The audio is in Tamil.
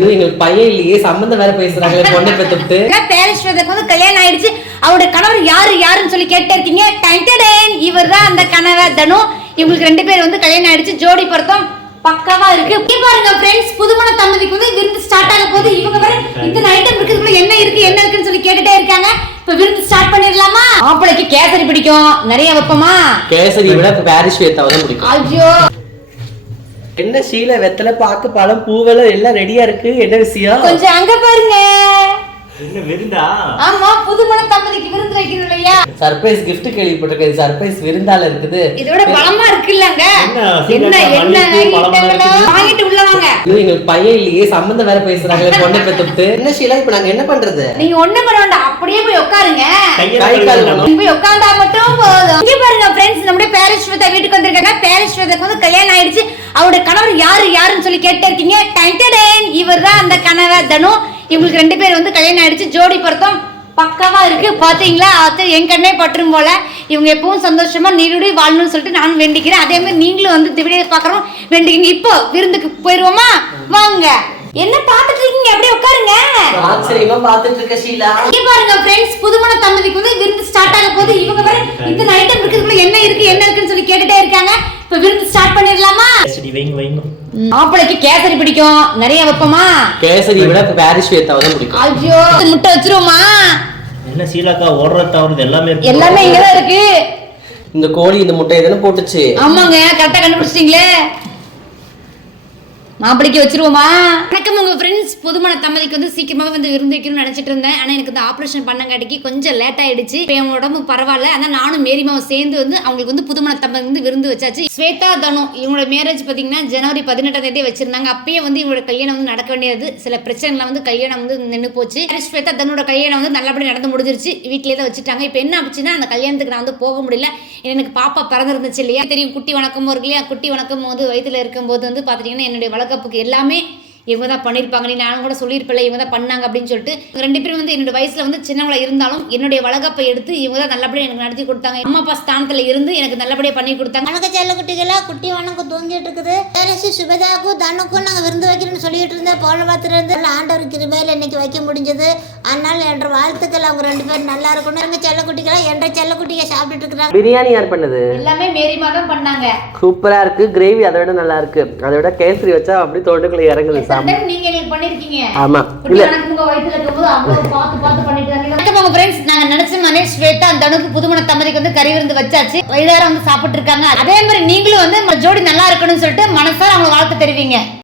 இது எங்களுக்கு பையன் இல்லையே. சம்மந்தம் வேற பேசுறாங்களே பொண்ணை பெத்துட்டு பேரஸ்வரத்துக்கு வந்து கல்யாணம் ஆயிடுச்சு. அவருடைய கணவர் யாரு யாருன்னு சொல்லி கேட்டே இருக்கீங்க. டைட்டடேன் இவர் தான் அந்த கணவர் தனு. இவங்களுக்கு ரெண்டு பேர் வந்து கல்யாணம் ஆயிடுச்சு. ஜோடி பொருத்தம் பக்காவா இருக்கு. இங்க பாருங்க ஃப்ரெண்ட்ஸ் புதுமண தம்பதிக்கு வந்து விருந்து ஸ்டார்ட் ஆக போகுது. இவங்க வேற இத்தனை ஐட்டம் இருக்குதுக்குள்ள என்ன இருக்கு என்ன இருக்குன்னு சொல்லி கேட்டுட்டே இருக்காங்க. இப்ப விருந்து ஸ்டார்ட் பண்ணிடலாமா? மாப்பிளைக்கு கேசரி பிடிக்கும். நிறைய வைப்போமா? கேசரி விட பாரிஸ் வேத்தாவை தான் பிடிக்கும். ஐயோ. என்ன சீலை? வெத்தலை பாக்கு பழம் பூவெல்லாம் எல்லாம் ரெடியா இருக்கு. என்ன விஷயம்? கொஞ்சம் அங்க பாருங்க. என்ன விருந்தா? ஆமா புதுமண தம்பதிக்கு விருந்து வைக்கணும் இல்லையா? சர்ப்ரைஸ் gift கேள்விப்பட்டிருக்கேன். சர்ப்ரைஸ் விருந்தால இருக்குது. இதோட பலமா இருக்குல்லங்க. என்ன, என்ன. வாங்கிட்டு உள்ள வாங்க. இது எங்களுக்கு பையன் இல்லையே. சம்மந்தம் வேற பேசுறாங்களே பொண்ணை பெத்துட்டு என்ன ஷீலா இப்ப நாங்க என்ன பண்றது? நீங்க ஒண்ணு பண்ண வேண்டாம். அப்படியே போய் உட்காருங்க. கை கால் போய் உட்கார்ந்தா மட்டும் போதும். ஃப்ரெண்ட்ஸ் நம்முடைய பேரஸ்வதா வீட்டுக்கு வந்திருக்காங்க. பேரஸ்வதக்கு வந்து கல்யாணம் ஆயிடுச்சு. அவருடைய கணவர் யாரு யாருன்னு சொல்லி கேட்டே இருக்கீங்க. டைட்டடேன் இவர் தான் அந்த கணவர் தனு. இவங்களுக்கு ரெண்டு பேர் வந்து கல்யாணம் ஆயிடுச்சு. ஜோடி பொருத்தம் பக்காவா இருக்கு. பாத்தீங்களா? அது என் கண்ணே பற்றும் போல. இவங்க எப்பவும் சந்தோஷமா நீருடைய வாழணும்னு சொல்லிட்டு நான் வேண்டிக்கிறேன். அதே மாதிரி நீங்களும் வந்து இந்த வீடியோ பாக்குறோம் வேண்டிக்கிங்க இப்போ விருந்துக்கு போயிருவோமா? வாங்க. என்ன பாத்துட்டு இருக்கீங்க? அப்படியே உட்காருங்க. ஆச்சரியமா பாத்துட்டு இருக்க ஷீலா. பாருங்க ஃப்ரெண்ட்ஸ் புதுமண தம்பதிக்கு வந்து விருந்து ஸ்டார்ட் ஆக போகுது இவங்க வேற இத்தனை ஐட்டம் இருக்குதுக்குள்ள என்ன இருக்கு என்ன இருக்குன்னு சொல்லி கேட்டுட்டே இருக்காங்க. இப்ப விருந்து ஸ்டார்ட் பண்ணிடலாமா? சரி வைங்க வைங்க. மாப்பிளைக்கு கேசரி பிடிக்கும். நிறைய வைப்போமா? கேசரி விட பாரிஸ் வேத்தாவை தான் பிடிக்கும். ஐயோ முட்டை வச்சிருவோமா? என்ன சீலாக்கா ஓடுற தவறுது எல்லாமே. எல்லாமே இங்கதான் இருக்கு. இந்த கோழி இந்த முட்டை எதனா போட்டுச்சு. ஆமாங்க கரெக்டா கண்டுபிடிச்சிட்டீங்களே. மாப்பிளைக்கு வச்சிருவோமா? வணக்கம் உங்க ஃப்ரெண்ட்ஸ் புதுமண தம்பதிக்கு வந்து சீக்கிரமாவே வந்து விருந்து வைக்கணும்னு நினைச்சிட்டு இருந்தேன். ஆனா எனக்கு இந்த ஆபரேஷன் பண்ணங்காட்டிக்கு கொஞ்சம் லேட் ஆயிடுச்சு. என் உடம்பு பரவாயில்ல. ஆனா நானும் மேரிமாவும் சேர்ந்து வந்து அவங்களுக்கு வந்து புதுமண தம்பதி வந்து விருந்து வச்சாச்சு. ஸ்வேதா தனு இவங்களோட மேரேஜ் பாத்தீங்கன்னா ஜனவரி பதினெட்டாம் தேதி வச்சிருந்தாங்க. அப்பயே வந்து இவங்களோட கல்யாணம் வந்து நடக்க வேண்டியது. சில பிரச்சனைல வந்து கல்யாணம் வந்து நின்று போச்சு. ஸ்வேதா தன்னோட கல்யாணம் வந்து நல்லபடியாக நடந்து முடிஞ்சிருச்சு. வீட்டிலேயே தான் வச்சுட்டாங்க. இப்போ என்ன ஆச்சுன்னா அந்த கல்யாணத்துக்கு நான் வந்து போக முடியல. எனக்கு பாப்பா பிறந்திருந்துச்சு இல்லையா? தெரியும் குட்டி வணக்கமும் இருக்கு இல்லையா? குட்டி வணக்கம் போது இருக்கும் இருக்கும்போது வந்து பாத்தீங்கன்னா என்னுடைய வளர்க்கப்புக்கு எல்லாமே இவங்க தான் பண்ணியிருப்பாங்க நீ நானும் கூட சொல்லியிருப்பில்ல இவங்க தான் பண்ணாங்க அப்படின்னு சொல்லிட்டு. ரெண்டு பேரும் வந்து என்னோட வயசில் வந்து சின்னவங்களா இருந்தாலும் என்னுடைய வளகப்பை எடுத்து இவங்க தான் நல்லபடியாக எனக்கு நடத்தி கொடுத்தாங்க. அம்மா அப்பா ஸ்தானத்தில் இருந்து எனக்கு நல்லபடியாக பண்ணி கொடுத்தாங்க. வணக்க செல்ல குட்டிகளா குட்டி வணக்கம் தூங்கிட்டு இருக்குது பேரரசு சுபதாக்கும் தனுக்கும் நாங்கள் விருந்து வைக்கணும்னு சொல்லிட்டு இருந்தேன். போன பார்த்துட்டு இருந்து ஆண்டவர் கிருபையில் இன்னைக்கு வைக்க முடிஞ்சது. அதனால என்ற வாழ்த்துக்கள். அவங்க ரெண்டு பேரும் நல்லா இருக்கணும். எங்க செல்ல குட்டிகளா என்ற செல்ல குட்டிங்க சாப்பிட்டுட்டு இருக்கிறாங்க. பிரியாணி யார் பண்ணது? எல்லாமே மேரிமா தான் பண்ணாங்க. சூப்பரா இருக்கு. கிரேவி அதை விட நல்லா இருக்கு. அதை விட கேசரி வச்சா அப்படியே தொண்டுக்குள்ள இறங்குது சாமி. Sometimes நீங்க எனக்கு பண்ணிருக்கீங்க? ஆமா. இல்ல. உங்க வயித்துல இருக்கும்போது அவ்வளவு பார்த்து பார்த்து பண்ணிட்டு இருக்காங்க. வணக்கம் உங்க ஃப்ரெண்ட்ஸ் நாங்க நினைச்ச மாதிரி ஸ்வேதா அந்த அணுக்கு புதுமண தம்பதிக்கு வந்து கறி விருந்து வச்சாச்சு. வயதாரம் வந்து சாப்பிட்டு இருக்காங்க அதே மாதிரி நீங்களும் வந்து ஜோடி நல்லா இருக்கணும்னு சொல்லிட்டு மனசார அவங்க வாழ்த்து தெரிவிங்க.